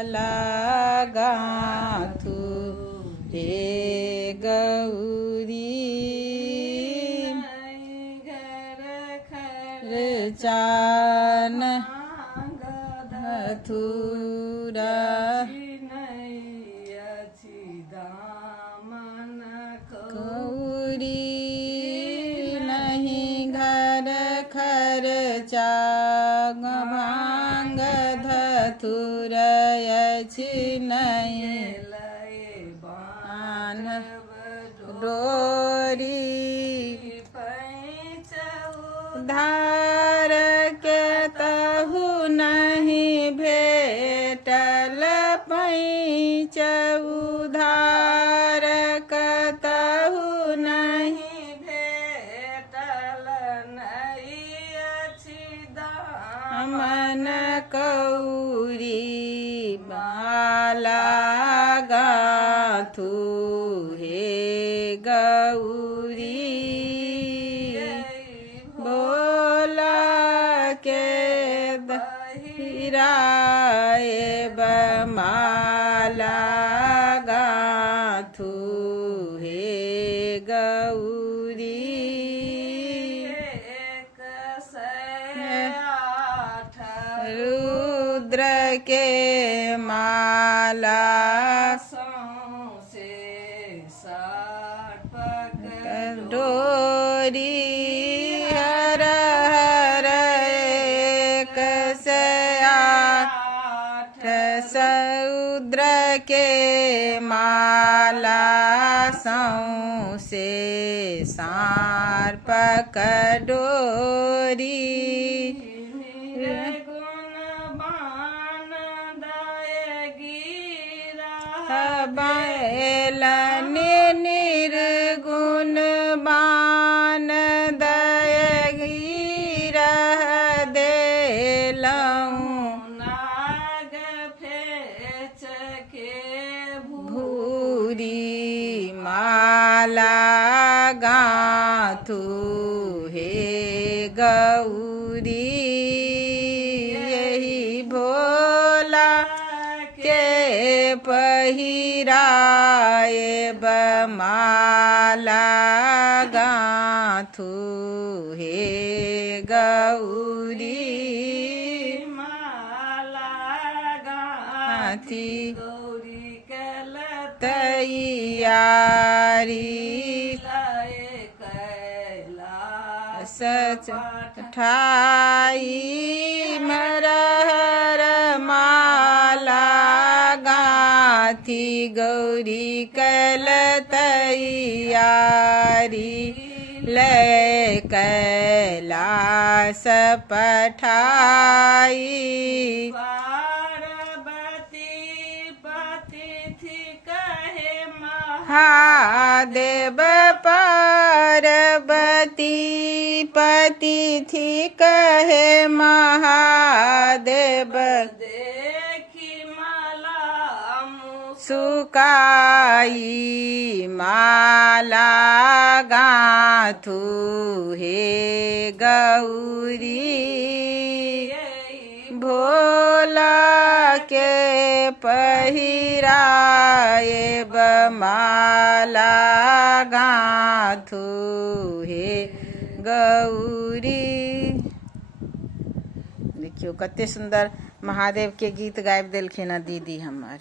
माला गाथु हे गौरी खर्चान धतूरा गौरी नहीं घर खर्चा भांग धतूर नहीं बान डोरी धार के तहु नहीं भेटल पैंच उधार कतहु नहीं भेटल नहीं अछि दामन कौड़ी माला गाथु हे गौरी हिराए बमाला गाथु हे गौरी रुद्र के माला से डोरी हर हर एक समुद्र के माला से सार्पक डोरी गुणवान बैलन निर्गुण बान दय गिरह देलऊँ माला गाथु हे गौरी यही भोला के पहिराए बमाला गाथु हे गौरी माला गाथी तैयारी सच ठाई मरहर माला गाथी गौरी कल तैयारी ले कैलास पठाई महादेव पार्वती पति थी कहे महादेव देखी माला सुकाई माला गाथु हे गौरी भोला के पहिराए बमाला गाथु हे गौरी। देखियो कते सुंदर महादेव के गीत गाबि देलखिन दीदी हमर।